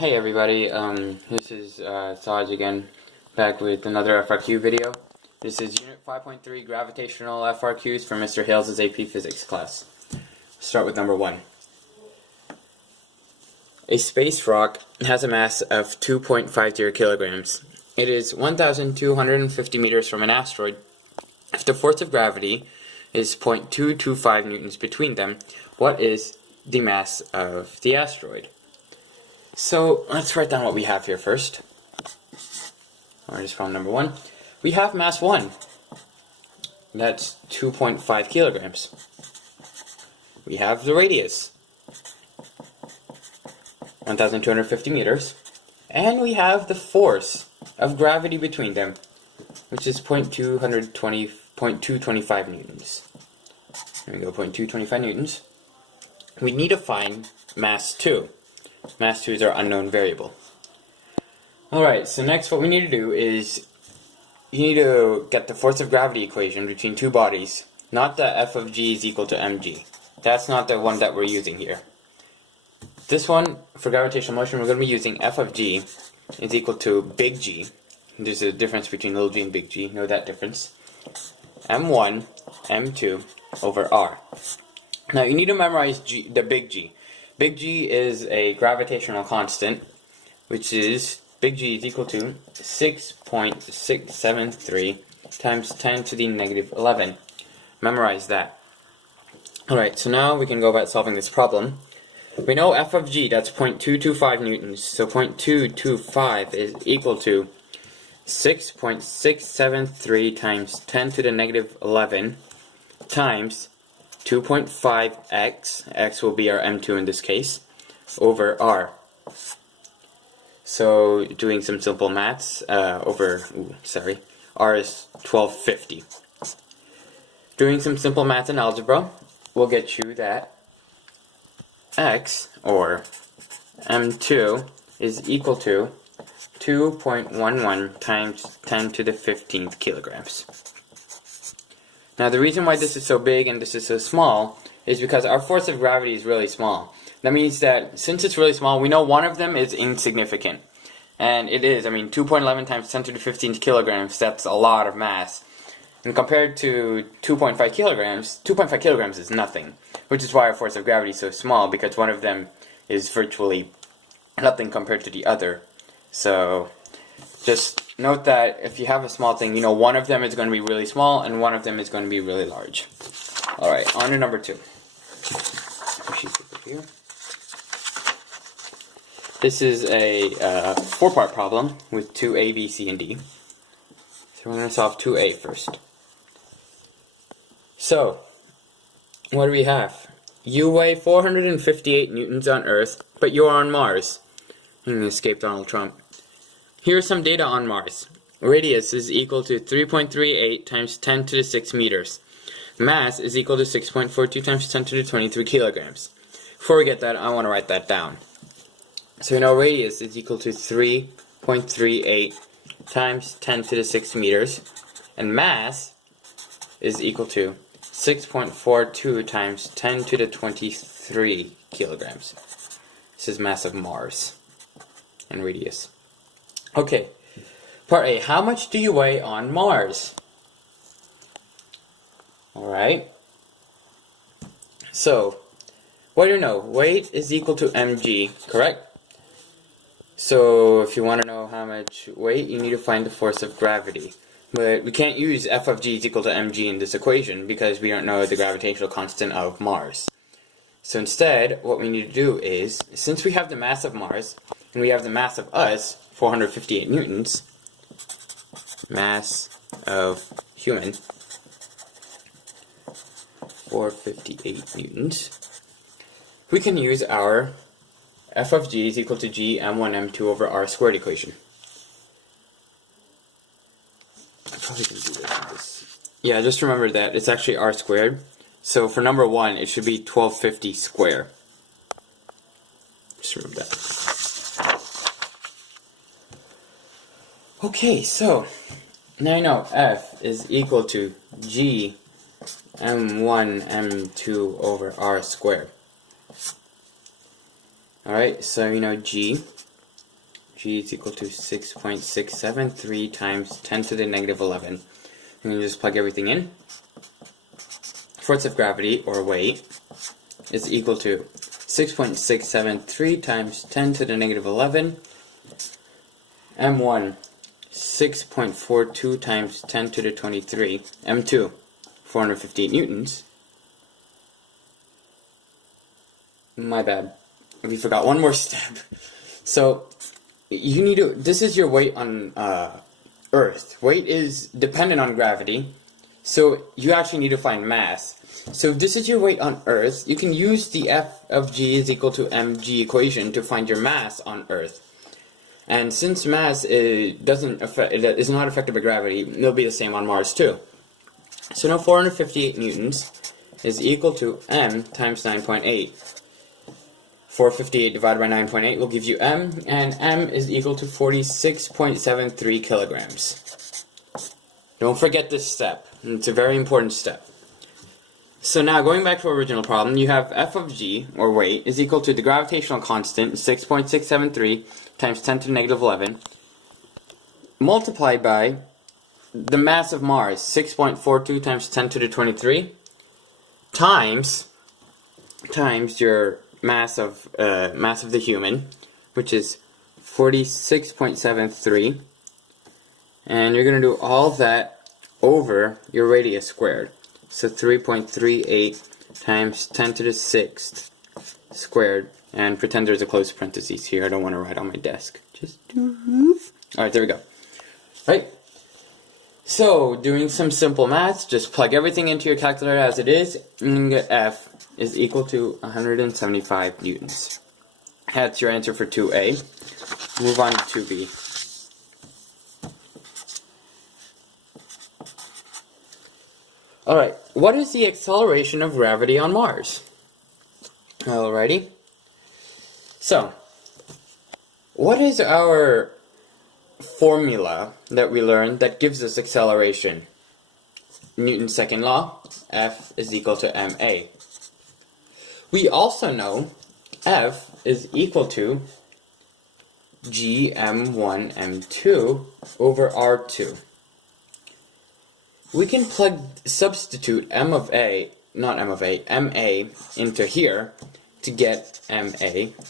Hey everybody, this is Saj again, back with another FRQ video. This is Unit 5.3 Gravitational FRQs for Mr. Hales' AP Physics class. Start with number 1. A space rock has a mass of 2.50 kilograms. It is 1,250 meters from an asteroid. If the force of gravity is 0.225 newtons between them, what is the mass of the asteroid? So let's write down what we have here first. Alright, just problem number 1. We have mass 1. That's 2.5 kilograms. We have the radius, 1,250 meters. And we have the force of gravity between them, which is 0.225 newtons. There we go, 0.225 newtons. We need to find mass 2. Mass 2 is our unknown variable. Alright, so next what we need to do is you need to get the force of gravity equation between two bodies, not the f of g is equal to mg. That's not the one that we're using here. This one, for gravitational motion, we're going to be using f of g is equal to big G. There's a difference between little g and big G, know that difference. m1, m2 over r. Now you need to memorize the big G. Big G is a gravitational constant, which is, big G is equal to 6.673 times 10 to the negative 11. Memorize that. Alright, so now we can go about solving this problem. We know f of g, that's 0.225 newtons, so 0.225 is equal to 6.673 times 10 to the negative 11 times 2.5x, x will be our m2 in this case, over r. So doing some simple maths, r is 1250. Doing some simple maths in algebra will get you that x, or m2, is equal to 2.11 times 10 to the 15th kilograms. Now the reason why this is so big and this is so small is because our force of gravity is really small. That means that since it's really small, we know one of them is insignificant. And it is, 2.11 times 10 to the 15th kilograms, that's a lot of mass. And compared to 2.5 kilograms is nothing. Which is why our force of gravity is so small, because one of them is virtually nothing compared to the other. So just note that if you have a small thing, you know one of them is going to be really small and one of them is going to be really large. Alright, on to number 2. Here. This is a 4-part problem with 2a, b, c, and d. So we're going to solve 2a first. So, what do we have? You weigh 458 newtons on Earth, but you're on Mars. You escaped Donald Trump. Here's some data on Mars. Radius is equal to 3.38 times 10 to the 6 meters. Mass is equal to 6.42 times 10 to the 23 kilograms. Before we get that, I want to write that down. So we know radius is equal to 3.38 times 10 to the 6 meters. And mass is equal to 6.42 times 10 to the 23 kilograms. This is mass of Mars and radius. Okay, part A. How much do you weigh on Mars? Alright. So, what do you know? Weight is equal to mg, correct? So, if you want to know how much weight, you need to find the force of gravity. But we can't use f of g is equal to mg in this equation because we don't know the gravitational constant of Mars. So instead, what we need to do is, since we have the mass of Mars, and we have the mass of us, 458 newtons, mass of human, 458 newtons, we can use our f of g is equal to g m1 m2 over r squared equation. I probably can do this. Yeah, just remember that it's actually r squared. So for number 1, it should be 1250 square. Just remember that. Okay, so now you know f is equal to g m1 m2 over r squared. Alright, so you know g G is equal to 6.673 times 10 to the negative 11. And you just plug everything in. Force of gravity, or weight, is equal to 6.673 times 10 to the negative 11. M1, 6.42 times 10 to the 23. M2, 458 newtons. My bad. We forgot one more step. So, you need to, this is your weight on Earth. Weight is dependent on gravity, so you actually need to find mass. So if this is your weight on Earth, you can use the F of G is equal to mg equation to find your mass on Earth. And since mass is not affected by gravity, it'll be the same on Mars too. So now 458 newtons is equal to m times 9.8. 458 divided by 9.8 will give you m, and m is equal to 46.73 kilograms. Don't forget this step. It's a very important step. So now, going back to our original problem, you have F of G, or weight, is equal to the gravitational constant, 6.673 times 10 to the negative 11, multiplied by the mass of Mars, 6.42 times 10 to the 23, times your mass of the human, which is 46.73, and you're going to do all that over your radius squared. So 3.38 times 10 to the 6th squared, and pretend there's a close parentheses here. I don't want to write on my desk. Alright, there we go. Right. So, doing some simple maths, just plug everything into your calculator as it is, and you get F is equal to 175 newtons. That's your answer for 2A. Move on to 2B. Alright, what is the acceleration of gravity on Mars? Alrighty. So, what is our formula that we learned that gives us acceleration? Newton's second law, F is equal to ma. We also know F is equal to gm1 m2 over r2. We can substitute ma into here to get ma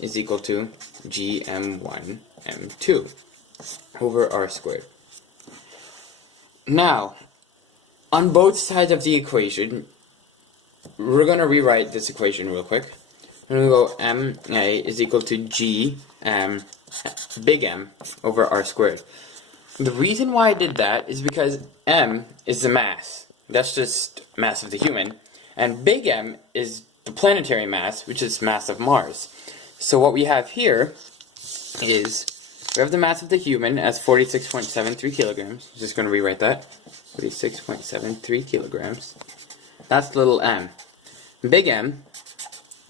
is equal to gm1 m2 over r squared. Now, on both sides of the equation, we're going to rewrite this equation real quick. And we go ma is equal to big M over r squared. The reason why I did that is because m is the mass. That's just mass of the human. And big M is the planetary mass, which is mass of Mars. So what we have here is, we have the mass of the human as 46.73 kilograms. Just going to rewrite that. 46.73 kilograms. That's little m. Big M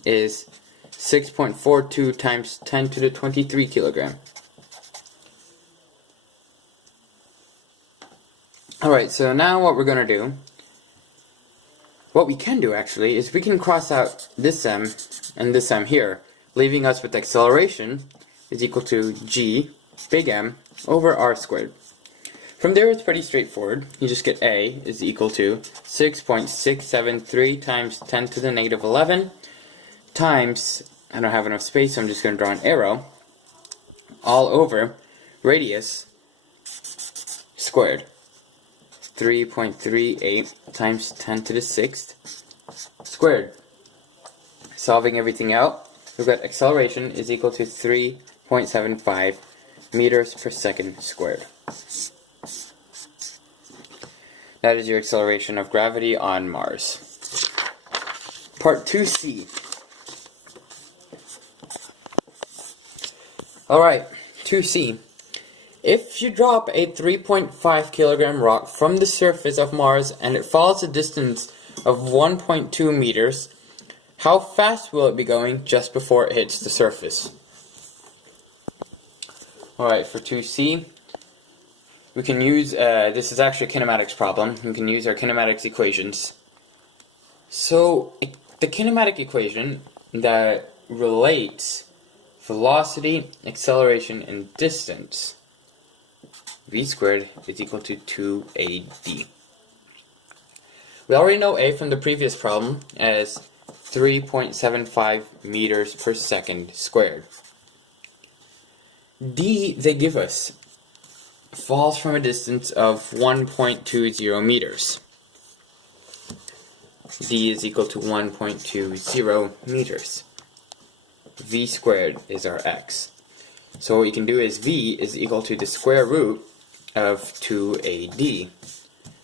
is 6.42 times 10 to the 23 kilogram. Alright, so now what we're going to do, what we can do actually, is we can cross out this m and this m here, leaving us with acceleration is equal to g, big M, over r squared. From there it's pretty straightforward. You just get a is equal to 6.673 times 10 to the negative 11 times, I don't have enough space so I'm just going to draw an arrow, all over radius squared. 3.38 times 10 to the 6th squared. Solving everything out, we've got acceleration is equal to 3.75 meters per second squared. That is your acceleration of gravity on Mars. Part 2C. Alright, 2C. If you drop a 3.5 kilogram rock from the surface of Mars and it falls a distance of 1.2 meters, how fast will it be going just before it hits the surface? Alright, for 2C, we can use, this is actually a kinematics problem, we can use our kinematics equations. So, the kinematic equation that relates velocity, acceleration, and distance, v squared is equal to 2ad. We already know a from the previous problem as 3.75 meters per second squared. D, they give us, falls from a distance of 1.20 meters. D is equal to 1.20 meters. V squared is our x. So what we can do is V is equal to the square root of 2AD.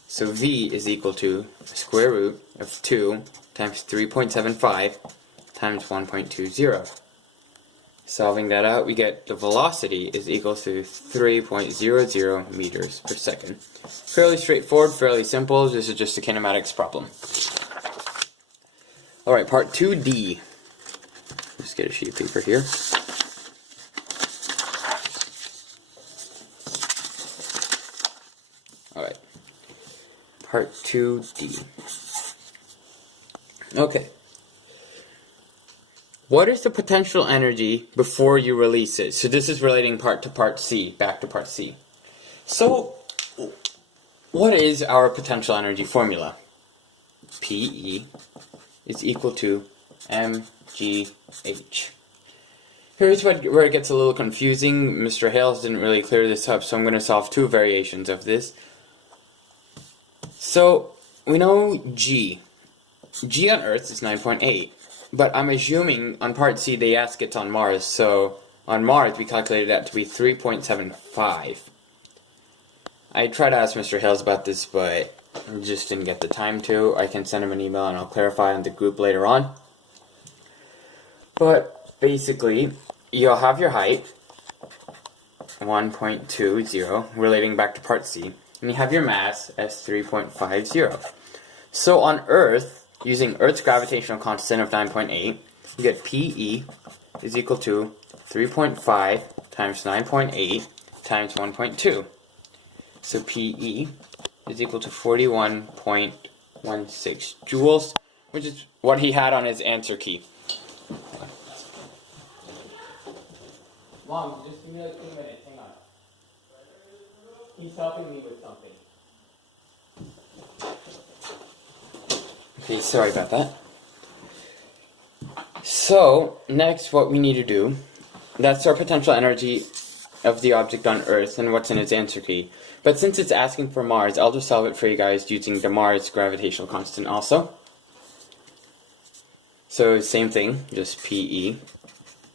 So V is equal to the square root of 2 times 3.75 times 1.20. Solving that out, we get the velocity is equal to 3.00 meters per second. Fairly straightforward, fairly simple. This is just a kinematics problem. Alright, part 2D. Let's get a sheet of paper here. Alright, part 2D. Okay. What is the potential energy before you release it? So this is relating part to part C, back to part C. So, what is our potential energy formula? PE is equal to mgh. Here's where it gets a little confusing. Mr. Hales didn't really clear this up, so I'm going to solve two variations of this. So, we know G. G on Earth is 9.8. But I'm assuming on part C they ask it's on Mars, so on Mars we calculated that to be 3.75. I tried to ask Mr. Hales about this, but I just didn't get the time to. I can send him an email and I'll clarify in the group later on. But basically, you'll have your height, 1.20, relating back to part C, and you have your mass as 3.50. So on Earth, using Earth's gravitational constant of 9.8, you get PE is equal to 3.5 times 9.8 times 1.2. So PE is equal to 41.16 joules, which is what he had on his answer key. Mom, just give me like 2 minutes, hang on. He's helping me with something. Okay, sorry about that. So, next what we need to do, that's our potential energy of the object on Earth and what's in its answer key. But since it's asking for Mars, I'll just solve it for you guys using the Mars gravitational constant also. So, same thing, just PE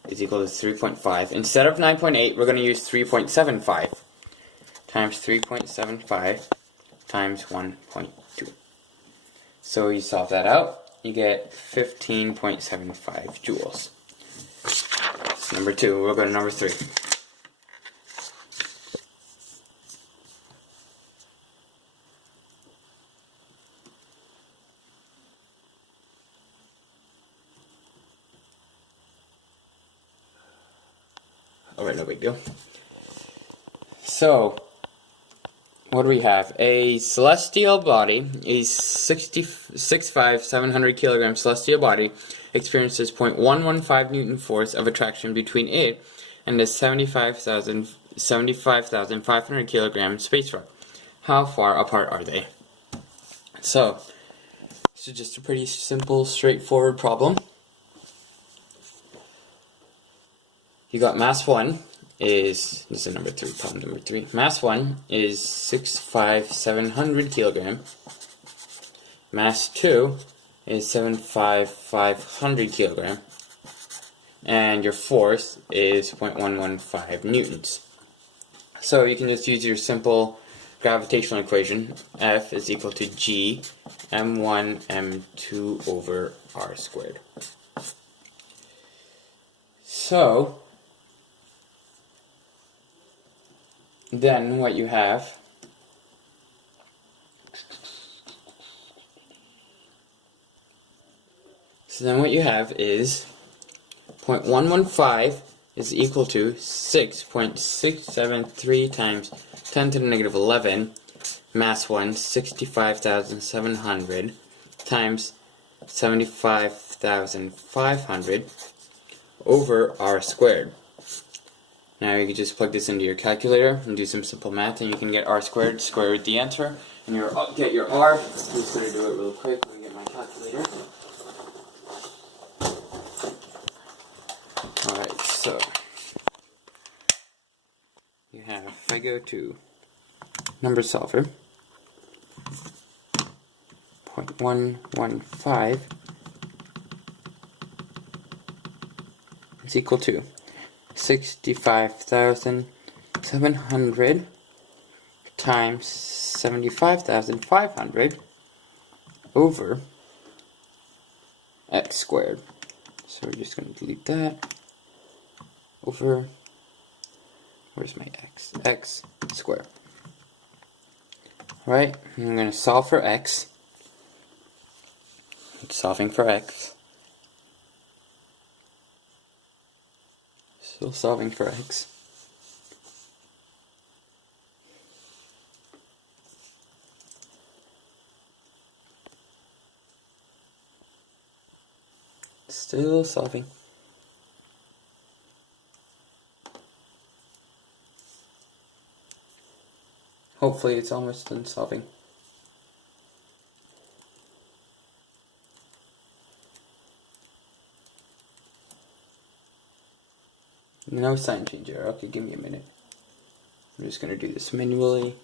is equal to 3.5. Instead of 9.8, we're going to use 3.75 times 3.75 times 1.2. So you solve that out, you get 15.75 joules. That's number 2. We'll go to number 3. Alright, no big deal. So, what do we have? A celestial body, a 700 kilogram celestial body, experiences 0.115 Newton force of attraction between it and a 75,500 kilogram space rock. How far apart are they? So, this is just a pretty simple, straightforward problem. You got mass 1 is, this is number 3, problem number 3. Mass 1 is 700 kilogram. Mass 2 is 500 kilogram. And your force is 0.115 newtons. So you can just use your simple gravitational equation. F is equal to G m1 m2 over r squared. So then what you have is 0.115 is equal to 6.673 times 10 to the negative 11 mass 1 65,700 times 75,500 over r squared. Now you can just plug this into your calculator and do some simple math, and you can get r squared, square root the answer, and get your r. I'm just going to do it real quick. Let me get my calculator. Alright, so you have, if I go to number solver, 0.115 is equal to 65,700 times 75,500 over x squared. So we're just going to delete that over, where's my x? X squared. Alright, I'm going to solve for x. It's solving for x. Still solving for x. Still solving. Hopefully it's almost done solving. No sign change error. Okay, give me a minute. I'm just going to do this manually.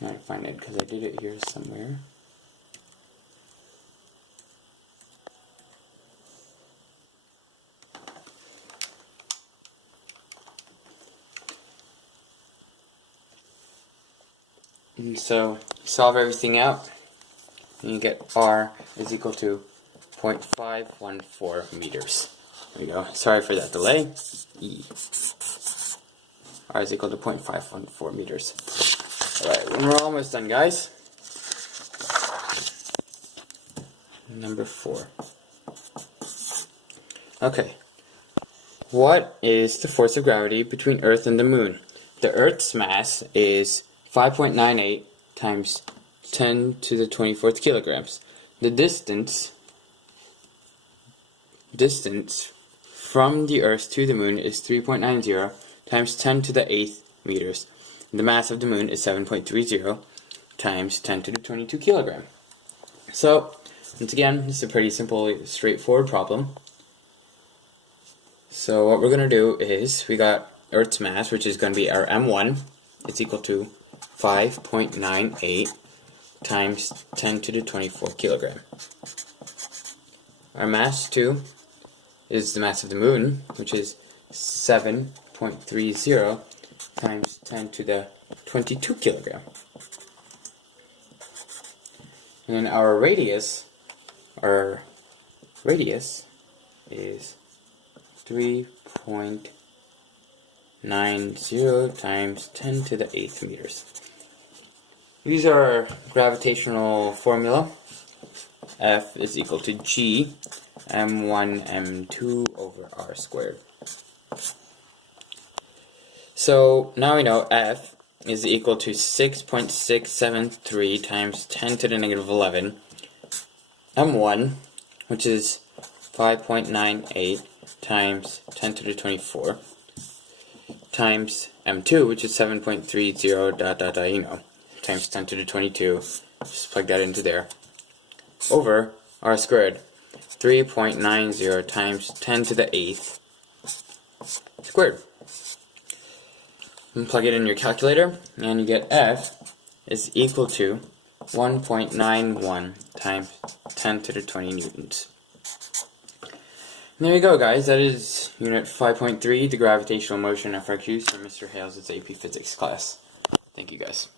I might find it because I did it here somewhere. And so solve everything out, and you get r is equal to 0.514 meters. There you go. Sorry for that delay. R is equal to 0.514 meters. Alright, we're almost done, guys. Number 4. Okay. What is the force of gravity between Earth and the Moon? The Earth's mass is 5.98 times 10 to the 24th kilograms. The distance from the Earth to the Moon is 3.90 times 10 to the 8th meters. The mass of the Moon is 7.30 times 10 to the 22 kilogram. So, once again, this is a pretty simple, straightforward problem. So what we're going to do is, we got Earth's mass, which is going to be our M1, it's equal to 5.98 times 10 to the 24 kilogram. Our mass 2 is the mass of the Moon, which is 7.30 times 10 to the 22 kilogram. And then our radius is 3.90 times 10 to the 8th meters. These are our gravitational formula. F is equal to G M1 M2 over R squared. So now we know F is equal to 6.673 times 10 to the negative 11. M1, which is 5.98 times 10 to the 24, times M2, which is 7.30 times 10 to the 22, just plug that into there, over R squared, 3.90 times 10 to the 8th squared. And plug it in your calculator, and you get F is equal to 1.91 times 10 to the 20 newtons. And there you go, guys. That is Unit 5.3, the Gravitational Motion FRQs from Mr. Hales' AP Physics class. Thank you, guys.